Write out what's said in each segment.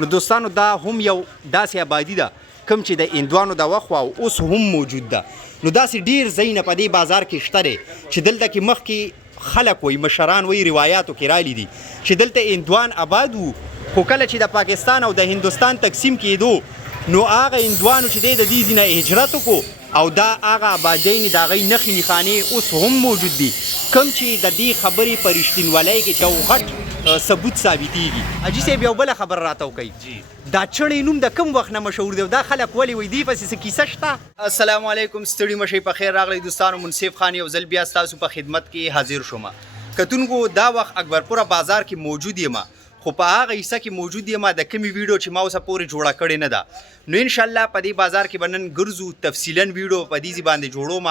نو دوستانو دا هم یو داسې آبادي ده کوم چې د هندوانو د وخت او اوس هم موجود ده. نو داسې ډېر ځایونه په دې بازار کې شته دی چې دلته کې مخکې خلک وایي مشران وایي روایاتو کې رالی دي چې دلته هندوان آباد وو، خو کله چې د پاکستان او د هندوستان تقسیم کېدو نو هغه هندوانو چې دی د دې ځای نه هجرت وکړو او دا هغه آبادۍ د هغوی نښې نښانې اوس هم موجود دي کوم چې د دې خبرې په رښتینولۍ کې چې یو غټ ثبوت ثابتېږي. حاجي صاحب یو بله خبره راته وکوئ، دا چړې نوم د کوم وخت نه مشهور دی او دا خلک ولې وایي دې پسې څه کیسه شته؟ السلام علیکم، ستړي مه شئ، په خیر راغلی دوستانو. منصف خان یو ځل بیا ستاسو په خدمت کې حاضر شوم. کتونکو دا وخت اکبرپوره بازار کې موجود یم، خو په هغه حصه کې موجود یم د کمې ویډیو چې ما اوسه پورې جوړه کړې نه ده. نو انشاءالله په دې بازار کې به نن ګرځو، تفصیلا ویډیو په دې باندې جوړوم،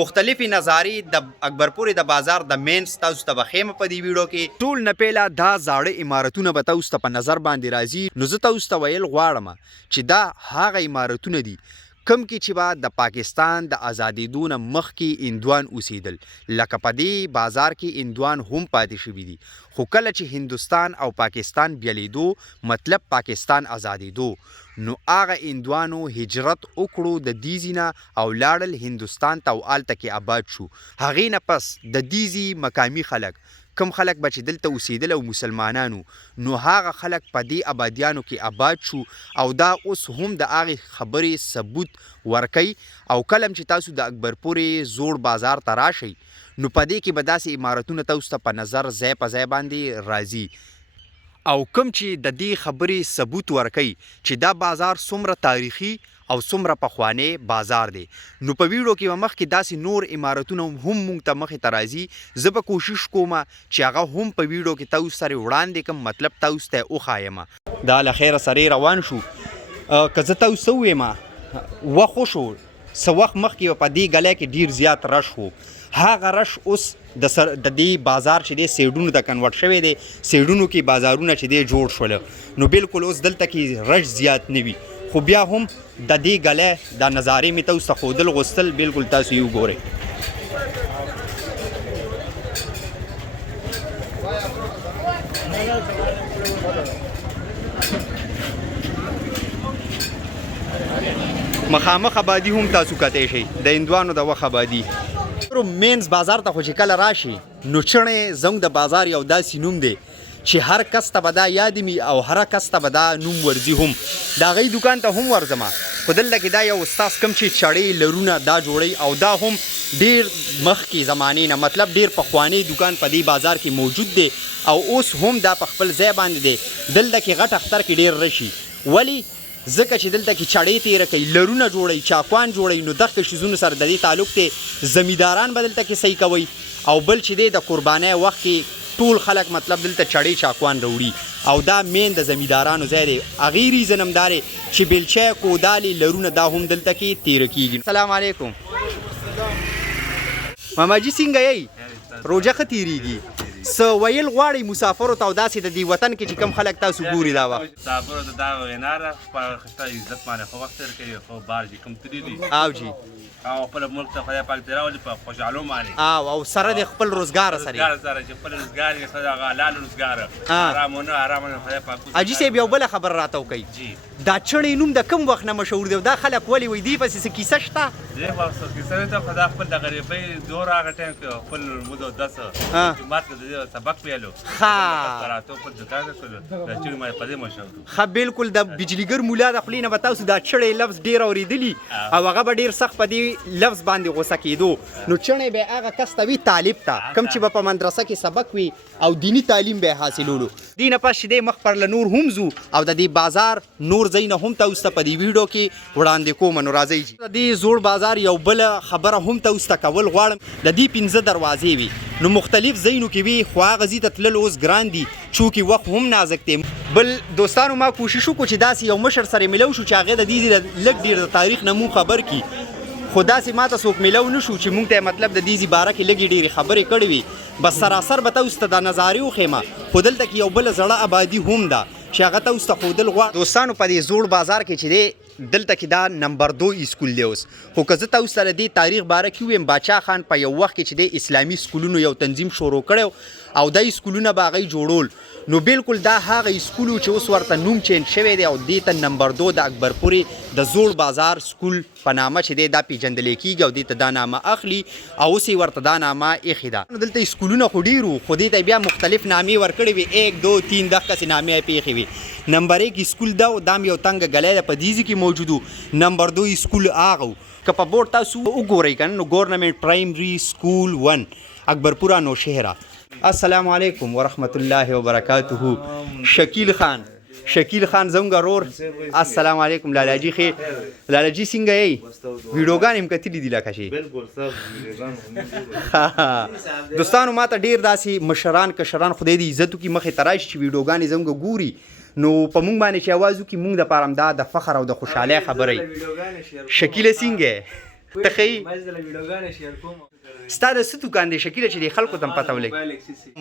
مختلفې نظارې د اکبرپورې د بازار د مینس تاسو ته به ښیم په دې ویډیو کې. ټول نه پیله دا زاړه عمارتونه به تاسو ته په نظر باندې راځي. نو زه تاسو ته ویل غواړم چې دا هغه عمارتونه دي کم کې چې به د پاکستان د ازادېدو نه مخکې هندوان اوسېدل، لکه په دې بازار کې هندوان هم پاتې شوي دي. خو کله چې هندوستان او پاکستان بیلیدو مطلب پاکستان ازادېدو نو هغه هندوانو هجرت وکړو د دې ځای نه او لاړل هندوستان ته او هلته کې آباد شو. هغې نه پس د دې ځای مقامي خلک کم خلک به چې دلته اوسېدل او مسلمانانو نو هغه خلک په دې آبادیانو کې آباد شو او دا اوس هم د هغې خبرې ثبوت ورکوي. او کله چې تاسو د اکبرپورې زوړ بازار ته راشئ نو په دې کې به داسې عمارتونه تاسو ته په نظر ځای په ځای باندې راځي او کوم چې د دې خبرې ثبوت ورکوي چې دا بازار څومره تاریخي او څومره پخوانی بازار دی. نو په ویډیو کې به مخکې داسې نور عمارتونه هم موږ ته مخې ته راځي. زه به کوشش کوم چې هغه هم په ویډیو کې تاسو سره وړاندې کړم، مطلب تاسو ته وښایم. دا له خیره سره روان شو. که زه تاسو څه ووایم وخت وشو، څه وخت مخکې په دې ګلی کې ډېر زیات رش و. هغه رش اوس د دې بازار چې دی سیډونو ته کنورټ شوی دی، سیډونو کې بازارونه چې دی جوړ شول. نو بالکل اوس دلته کې رش زیات نه وي، خو بیا هم د دې ګلی دا نظارې مې تاسو ته ښودل غوښتل، بالکل تاسو یې وګورئ. مخامخ آبادي هم تاسو کتی شئ، د هندوانو د وخت آبادي. مینز بازار ته خو چې کله راشي نو چڼې زموږ د بازار یو داسې نوم دی چې هر کس ته به دا یاد وي او هر کس ته به دا نوم ورځي. هم د هغوی دوکان ته هم ورځم، خو دلته کې دا یو استاذ کوم چې چړې لرونه دا جوړوي او دا هم ډېر مخکې زمانې نه، مطلب ډېر پخوانی دوکان په دې بازار کې موجود دی او اوس هم دا په خپل ځای باندې دی. دلته کې غټ اختر کې ډېر رشي، ولې ځکه چې دلته کې چړې تېره کوي، لرونه جوړوي، چاقوان جوړوي. نو دغه شیزونو سره د دې تعلق دی. زمینداران به دلته کې صحیح کوي او بل چې دی د قربانۍ وخت کې ټول خلک مطلب دلته چړې چاقوان راوړي او دا مین د زمیندارانو ځای دی. هغې ریزن هم دا دی چې بیلچی، کودالې، لرونه دا هم دلته کې تېره کېږي. السلام علیکم ماماجي، څنګه یې؟ روژه ښه تېرېږي؟ څه ویل غواړئ مسافرو ته او داسې د دې وطن کې چې کوم خلک تاسو ګوري دا وخت؟ مسافرو ته دا وینا ده په ښه عزت باندې ښه وخت تېر کوي، خو بار چې کوم تللي دي او جي او خپل ملک ته خدای پاک دې راولي په خوشحالو باندې او سره د خپل روزګار سره چې خپل روزګار یې ښه هغه حلال روزګار حرام ونه حرام نه خدای پاک. حاجي صاحب یو بله خبره راته وکړئ، دا چڼې نوم د کوم وخت نه مشهور دی او دا خلک ولې وایي دې پسې څه کیسه شته؟ دې خو کیسه نه ده، خو دا خپل د غریبۍ دور هغه ټایم کې خپل لمونځ او درس جومات کې د دې سبق ویلو قراتو په دوکان کې شولو د چڼې په دې مشهور. ښه بالکل د بجلیګر مولا د خولې نه به تاسو دا چړې لفظ ډېر اورېدلي او هغه به ډېر سخت په دې لفظ باندې غوسه کېدو. نو چڼې به هغه کس ته وي طالب ته کوم چې به په مدرسه کې سبق وي او دیني تعلیم به حاصلولو. دې نه پس چې دی مخ پر له نور هم ځو او د دې بازار نور ځایونه هم تاسو ته په دې ویډیو کې وړاندې کوم. نو راځئ چې د دې زوړ بازار یو بله خبره هم تاسو ته کول غواړم. د دې 15 دروازې وي، نو مختلف ځایونو کې وي، خو هغه ځای ته تلل اوس ګران دي چونکې وخت هم نازک دی. بل دوستانو ما کوشش وکړو چې داسې یو مشر سره ملو شو چې هغې د دې لږ ډېر د تاریخ نه مونږ خبر کړي، خو داسې ما ته څوک ملو نه شو چې مونږ ته مطلب د دې باره کې لږې ډېرې خبرې کړې وي. بس سراسر به تاسو ته دا نظارې وښیم، خو دلته کې یو بله زړه آبادي هم ده چې هغه ته اوس ته ښودل غواړم. دوستانو په دې زوړ بازار کې چې دی دلته کې دا نمبر 2 اسکول دی اوس. خو که زه ته اوس سره دې تاریخ باره کې ووایم، باچا خان په یو وخت کې چې دی اسلامي سکولونو یو تنظیم شروع کړی او دا اسکولونه به هغوی جوړول. نو بالکل دا هغه اسکول و چې اوس ورته نوم چینج شوی دی او دې ته نمبر 2 د اکبرپورې د زوړ بازار سکول په نامه چې دی دا پیژندلی کېږي او دې ته دا نامه اخلي او اوس یې ورته دا نامه ایښې ده. دلته اسکولونه خو ډېر وو خو دې ته بیا مختلف نامې ورکړې وې، 1 2 3 دغسې نامې یې پېښې وې. نمبر 1 اسکول دا دا هم یو تنګه ګلی ده په دیزي کې موجود و. نمبر 2 اسکول هغه و. که په بورډ تاسو وګورئ که نه نو ګورنمنټ پرایمري سکول 1 اکبرپوره نوشهره. السلام علیکم ورحمت الله وبرکاته. شکیل خان زموږ ورور. السلام علیکم لالاجي خیر. لالاجي څنګه یې؟ ویډیوګانې هم کتلي دي لکه چې دوستانو ما ته ډېر داسې مشران کشران خدای دې عزت وکړي مخې ته راشي چې ویډیوګانې زموږ ګوري نو په موږ باندې چې اواز وکړي موږ دپاره همدا د فخر او د خوشحالۍ خبره وي. شکیله څنګه یې؟ ته ښه یې؟ ستا د څه دوکان دی شکیله چې د خلکو ته هم پته ولګي؟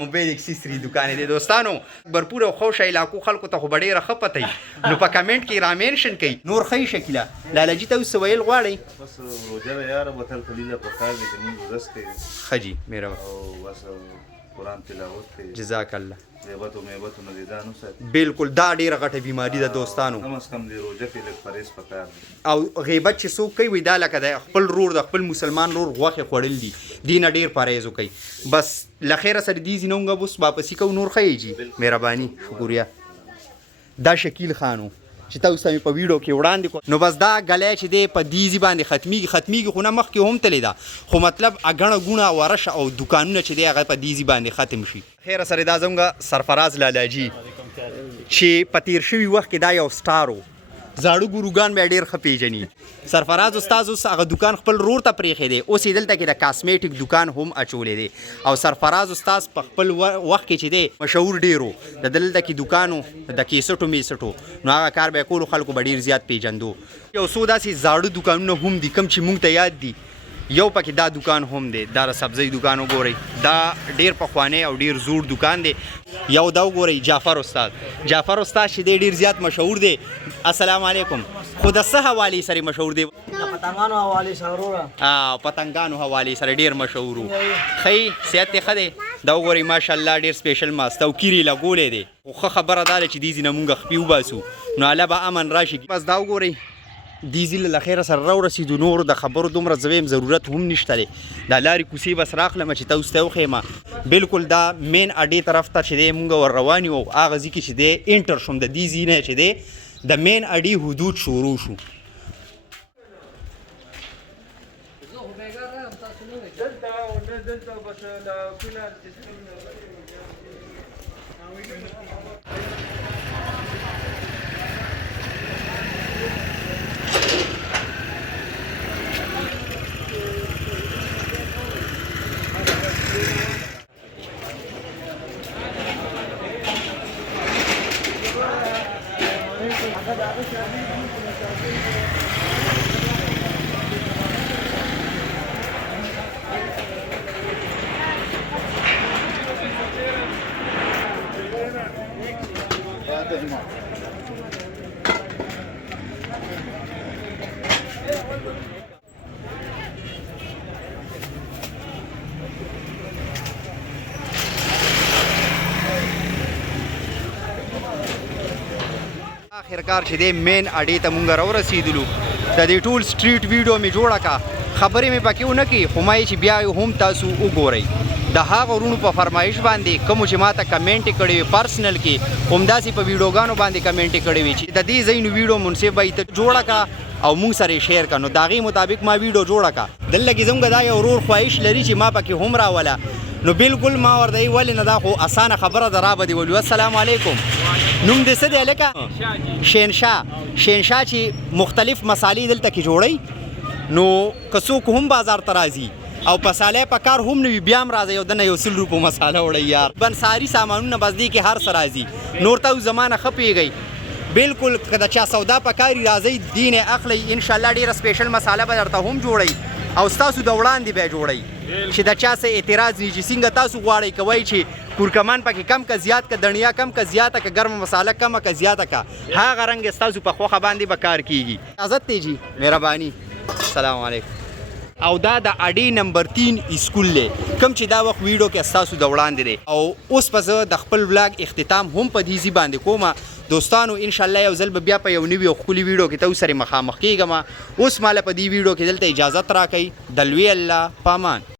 موبایل اکسیسري دوکان دی. دوستانو برپور او خوشه علاقو خلکو ته خو به ډېره ښه پته وي نو په کمنټ کې رامینشن کوي. نور ښه یې شکیله؟ لالاجي ته اوس څه ویل غواړئ؟ بس روزه ده یاره وطن خلیله پکار دی چې موږ ورځ کوي ښه جي مهرباني او بس قرآن تلاوت کوي. جزاک الله. غیبت او میبت نه دي ځان وساتي. بالکل دا ډیره غټه بیماری ده دوستانو. کم از کم د روزه کې لږ پرهیز پکار دی. او غیبت چې څوک کوي وایي دا لکه د خپل رور د خپل مسلمان رور غوښې خوړل دي دې نه ډېر پرهیز وکوئ. بس له خیره سره دې ځي نه موږ اوس واپسي کوو. نور ښه یې جي مهرباني شکریه. دا شکیل خان و چې تاسو ته مې په ویډیو کې وړاندې کړو. نو بس دا ګلی چې دی په دیزي باندې ختمیږي خو نه مخکې هم تللی ده خو مطلب اګڼه ګوڼه ورش او دوکانونه چې دی هغه په دیزي باندې ختم شي. خیره سره دا زموږ سرفراز لالاجي چې په تیر شوي وخت کې دا یو سټار و. زاړه ګروګان بیا ډېر ښه پېژني. سرفراز استاد اوس هغه دوکان خپل رور ته پرېښی دی. اوس یې دلته کې د کاسمیټک دوکان هم اچولی دی او سرفراز استاد په خپل وخت کې چې دی مشهور ډېر و. د دلته کې دوکان و د کیسټو میسټو نو هغه کار به یې کولو خلکو به ډېر زیات پېژندو. یو څو داسې زاړه دوکانونه هم دي کوم چې موږ ته یاد دي. یو پکې دا دوکان هم دی دا د سبزۍ دوکان وګورئ دا ډېر پخوانی او ډېر زوړ دوکان دی. یو دا وګورئ جعفر استاد چې دی ډېر زیات مشهور دی. السلام علیکم. خو د څه حوالې سره مشهور دی؟ پتنګانو حوالې سره وروره. پتنګانو حوالې سره ډېر مشهور و. ښه صحت یې ښه دی؟ دا وګورئ ماشاءالله ډېر سپیشل ماست او کیرې لګولی دی. خو ښه خبره دا ده چې دې ځینه مونږ خپې وباسو نو الله به امن راشي. بس دا وګورئ دې ځي له خیره سره راورسېدو. نور د خبرو دومره زه ضرورت هم نشته دی. دا لارې کوڅې بس راخلمه چې تاسو ته وښیم. بالکل دا مین اډې طرف ته چې دی مونږ ور روان یو هغه ځای کې چې دی انټر شوم د دې ځای نه چې دی د مین اډې حدود شروع شو. آخرکار چې دی مین اډې ته مونږ راورسېدلو. د دې ټول سټریټ ویډیو مې جوړه کړه خبرې مې پکې ونه کړې خو ما یې چې بیا هم تاسو وګورئ. د هغو وروڼو په فرمایش باندې کومو چې ما ته کمنټ یې کړې وې پرسنل کې همداسې په ویډیوګانو باندې کمنټ یې کړې وې چې د دې ځایونو ویډیو منصف به یې ته جوړه کړه او موږ سره یې شیر کړه. نو د هغې مطابق ما ویډیو جوړه کړه. دلته کې زموږ دا یو ورور خواهش لري چې ما پکې هم راوله نو بالکل ما ورته ویل ولې نه دا خو اسانه خبره ده را به دې ولو. السلام علیکم. نوم دې څه دی هلکه؟ شینشاه چې مختلف مسالې دلته کې جوړئ نو که څوک هم بازار ته راځي او مسالې په کار هم نه وي بیا هم راځي یو دنه 100 روپو مساله وړئ یار. بنساري سامانونه بس دې کې هر څه راځي. نور ته زمانه ښه پوهېږئ بالکل که د چا سودا په کاري راځئ دین یې اخلئ انشاءالله ډېره سپیشل مساله به درته هم جوړئ او ستاسو د وړاندې به یې جوړئ. چې د چا څه اعتراض نه چې څنګه تاسو غواړئ کوئ چې کورکمان پکې کم که زیات که دڼیا کم که زیاته که ګرمه مساله کمه که زیاته که هغه رنګ ستاسو په خوښه باندې به کار کیږي اجازت دی جی مهرباني السلام علیکم او دا د اډې نمبر 3 اسکول دی کوم چې دا وخت ویډیو کې ستاسو د وړاندې دی او اوس به زه د خپل ولاګ اختتام هم په دې ځای باندې کومه دوستانو انشاءالله یو ځل به بیا په یو نوي او ښکلي ویډیو کې تاسو سره مخامخ کیږم اوس ماله په دې ویډیو کې دلته اجازت راکئ د لوی الله په امان